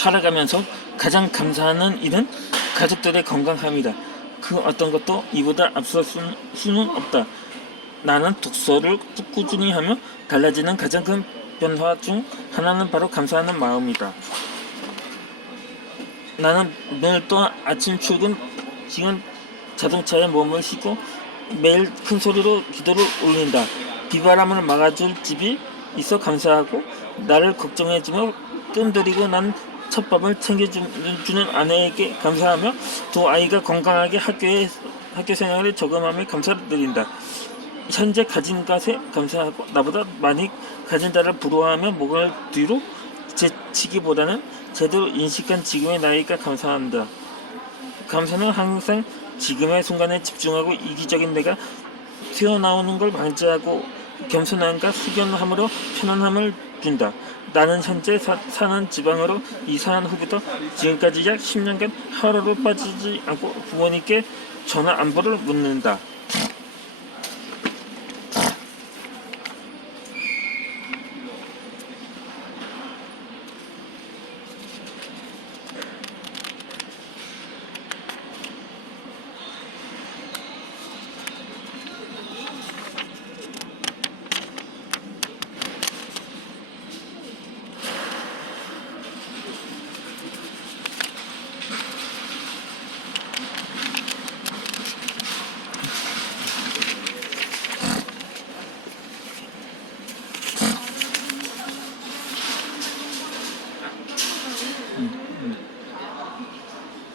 살아가면서 가장 감사하는 일은 가족들의 건강함이다. 그 어떤 것도 이보다 앞설 수는 없다. 나는 독서를 꾸준히 하며 달라지는 가장 큰 변화 중 하나는 바로 감사하는 마음이다. 나는 늘 또 아침 출근 시간 자동차에 몸을 싣고 매일 큰 소리로 기도를 올린다. 비바람을 막아줄 집이 있어 감사하고, 나를 걱정해주며 뜸들이고 난 첫밥을 챙겨주는 아내에게 감사하며, 두 아이가 건강하게 학교 생활에 적응함에 감사를 드린다. 현재 가진 것에 감사하고, 나보다 많이 가진 자를 부러워하며 목을 뒤로 제치기보다는 제대로 인식한 지금의 나이가 감사한다. 감사는 항상 지금의 순간에 집중하고 이기적인 내가 튀어나오는 걸 방지하고 겸손함과 숙연함으로 편안함을 준다. 나는 현재 사는 지방으로 이사한 후부터 지금까지 약 10년간 하루도 빠지지 않고 부모님께 전화 안부를 묻는다.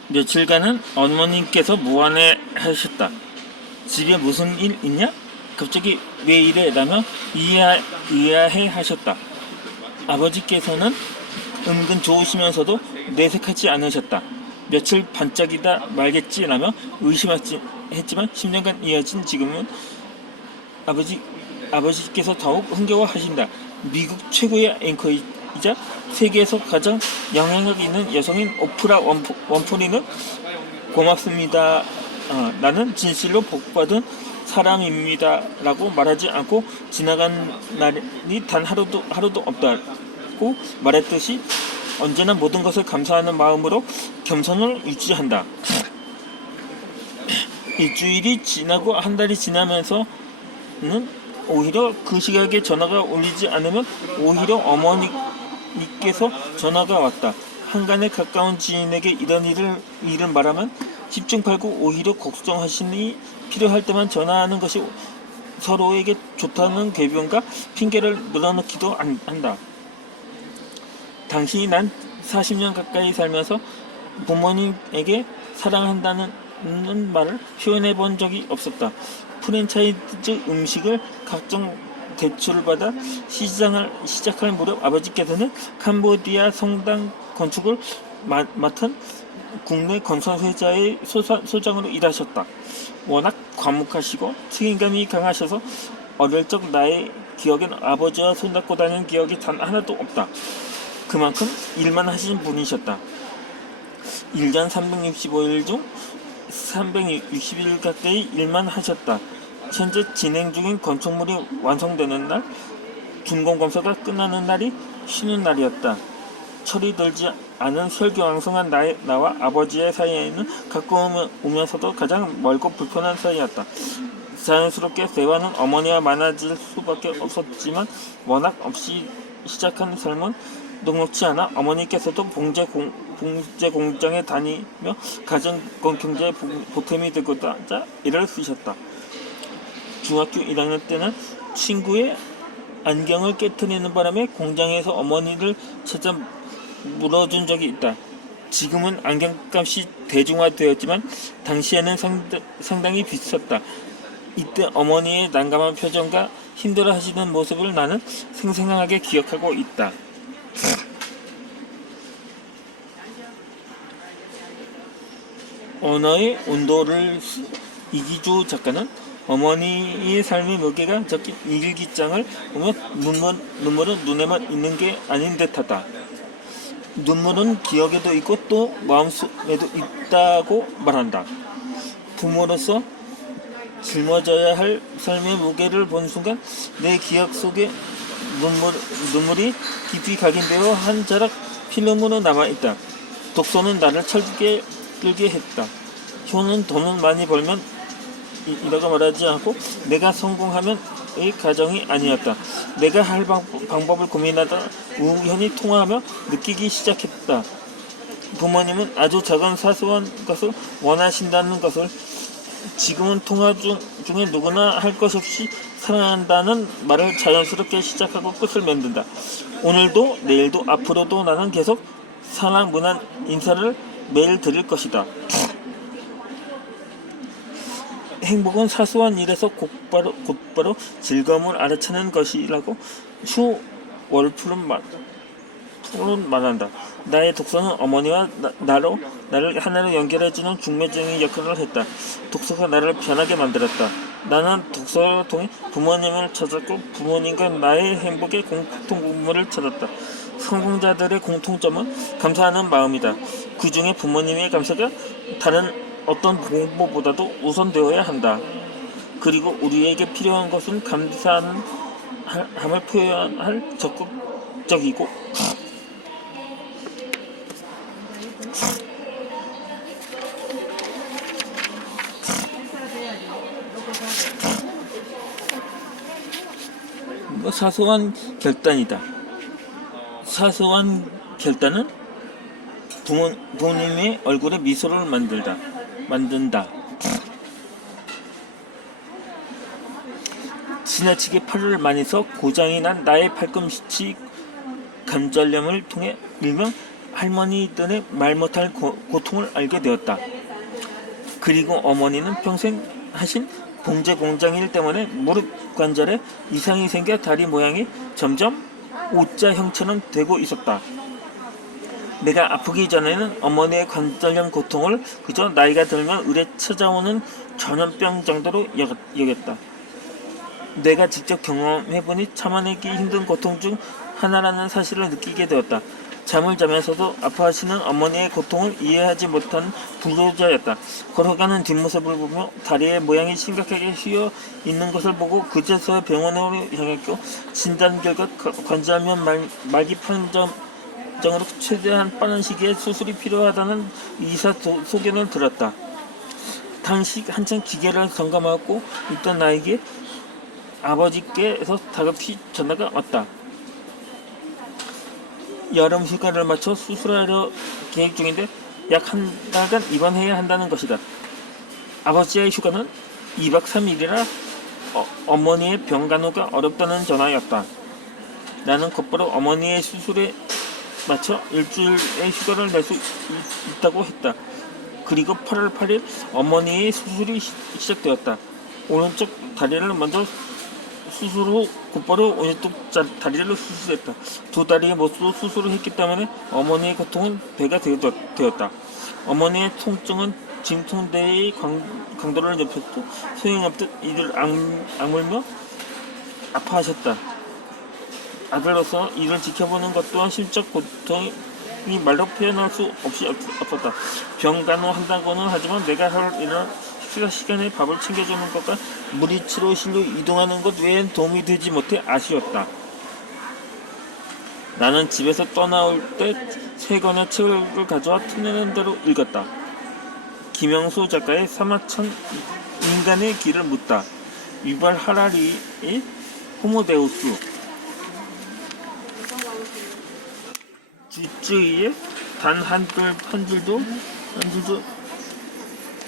며칠간은 어머님께서 무안해 하셨다. 집에 무슨 일 있냐? 갑자기 왜 이래? 라며 의아해 하셨다. 아버지께서는 은근 좋으시면서도 내색하지 않으셨다. 며칠 반짝이다 말겠지 라며 의심했지만 10년간 이어진 지금은 아버지께서 더욱 흥겨워하신다. 미국 최고의 앵커이자 세계에서 가장 영향력 있는 여성인 오프라 원프리는 고맙습니다. 나는 진실로 복받은 사람입니다. 라고 말하지 않고 지나간 날이 단 하루도 없다고 말했듯이 언제나 모든 것을 감사하는 마음으로 겸손을 유지한다. 일주일이 지나고 한 달이 지나면서는 오히려 그 시각에 전화가 울리지 않으면 오히려 어머니께서 전화가 왔다. 한간에 가까운 지인에게 이런 일을 말하면 10중 8구 오히려 걱정하시니 필요할 때만 전화하는 것이 서로에게 좋다는 궤변과 핑계를 늘어놓기도 한다. 당신이 난 40년 가까이 살면서 부모님에게 사랑한다는 말을 표현해 본 적이 없었다. 프랜차이즈 음식을 각종 대출을 받아 시작할 무렵 아버지께서는 캄보디아 성당 건축을 맡은 국내 건설회사의 소장으로 일하셨다. 워낙 과묵하시고 책임감이 강하셔서 어릴 적 나의 기억엔 아버지와 손잡고 다니는 기억이 단 하나도 없다. 그만큼 일만 하신 분이셨다. 1년 365일 중 360일 가까이 일만 하셨다. 현재 진행 중인 건축물이 완성되는 날, 준공검사가 끝나는 날이 쉬는 날이었다. 철이 들지 않은 혈기왕성한 나와 아버지의 사이에는 가까우면서도 가장 멀고 불편한 사이였다. 자연스럽게 대화는 어머니와 많아질 수밖에 없었지만 워낙 없이 시작한 삶은 녹록치 않아 어머니께서도 봉제 공장에 다니며 가정 경제에 보탬이 되고자 일을 쓰셨다. 중학교 1학년 때는 친구의 안경을 깨트리는 바람에 공장에서 어머니를 찾아 물어준 적이 있다. 지금은 안경값이 대중화되었지만 당시에는 상당히 비쌌다. 이때 어머니의 난감한 표정과 힘들어하시는 모습을 나는 생생하게 기억하고 있다. 언어의 온도를 이기주 작가는 어머니의 삶의 무게가 적힌 일기장을 보며 눈물은 눈에만 있는 게 아닌 듯하다. 눈물은 기억에도 있고 또 마음속에도 있다고 말한다. 부모로서 짊어져야 할 삶의 무게를 본 순간 내 기억 속에 눈물이 깊이 각인되어 한 자락 필름으로 남아있다. 독서는 나를 철들게 끌게 했다. 효는 돈을 많이 벌면 이라고 말하지 않고 내가 성공하면 의 가정이 아니었다. 내가 할 방법을 고민하다 우연히 통화하며 느끼기 시작했다. 부모님은 아주 작은 사소한 것을 원하신다는 것을 지금은 통화 중에 누구나 할 것 없이 사랑한다는 말을 자연스럽게 시작하고 끝을 맺는다. 오늘도 내일도 앞으로도 나는 계속 사랑 문안 인사를 매일 드릴 것이다. 행복은 사소한 일에서 곧바로 즐거움을 알아채는 것이라고 슈 월프는 말한다. 나의 독서는 어머니와 나를 하나로 연결해주는 중매쟁이 역할을 했다. 독서가 나를 편하게 만들었다. 나는 독서를 통해 부모님을 찾았고 부모님과 나의 행복의 공통분모를 찾았다. 성공자들의 공통점은 감사하는 마음이다. 그 중에 부모님의 감사가 다른 어떤 공부보다도 우선되어야 한다. 그리고 우리에게 필요한 것은 감사함을 표현할 적극적이고 사소한 결단이다. 사소한 결단은 부모님의 얼굴에 미소를 만든다. 지나치게 팔을 많이 써 고장이 난 나의 팔꿈치 관절염을 통해 일명 할머니들의 말 못할 고통을 알게 되었다. 그리고 어머니는 평생 하신 봉제 공장일 때문에 무릎 관절에 이상이 생겨 다리 모양이 점점 O자 형처럼 되고 있었다. 내가 아프기 전에는 어머니의 관절염 고통을 그저 나이가 들면 의뢰 찾아오는 전염병 정도로 여겼다. 내가 직접 경험해보니 참아내기 힘든 고통 중 하나라는 사실을 느끼게 되었다. 잠을 자면서도 아파하시는 어머니의 고통을 이해하지 못한 불도저였다. 걸어가는 뒷모습을 보며 다리의 모양이 심각하게 휘어 있는 것을 보고 그제서야 병원으로 향했고 진단 결과 관절염 말기 판정으로 최대한 빠른 시기에 수술이 필요하다는 의사 소견을 들었다. 당시 한창 기계를 점검하고 있던 나에게 아버지께서 다급히 전화가 왔다. 여름 휴가를 맞춰 수술하려 계획 중인데 약 한 달간 입원해야 한다는 것이다. 아버지의 휴가는 2박 3일이라 어머니의 병간호가 어렵다는 전화였다. 나는 곧바로 어머니의 수술에 맞춰 일주일의 휴가를 낼 수 있다고 했다. 그리고 8월 8일 어머니의 수술이 시작되었다. 오른쪽 다리를 먼저 수술 후 곧바로 왼쪽 다리를 수술했다. 두 다리의 모두 수술을 했기 때문에 어머니의 고통은 배가 되었다. 어머니의 통증은 진통대의 강도를 높였고 소용없듯 이를 악물며 아파하셨다. 아들로서 이를 지켜보는 것 또한 심적 고통이 말로 표현할 수 없이 아팠다. 병간호 한다고는 하지만 내가 할 일은 식사 시간에 밥을 챙겨주는 것과 무리치료실로 이동하는 것 외엔 도움이 되지 못해 아쉬웠다. 나는 집에서 떠나올 때 세 권의 책을 가져와 틈내는 대로 읽었다. 김영수 작가의 사마천 인간의 길을 묻다. 유발 하라리의 호모데우스, 주쯔이의 단 한 줄도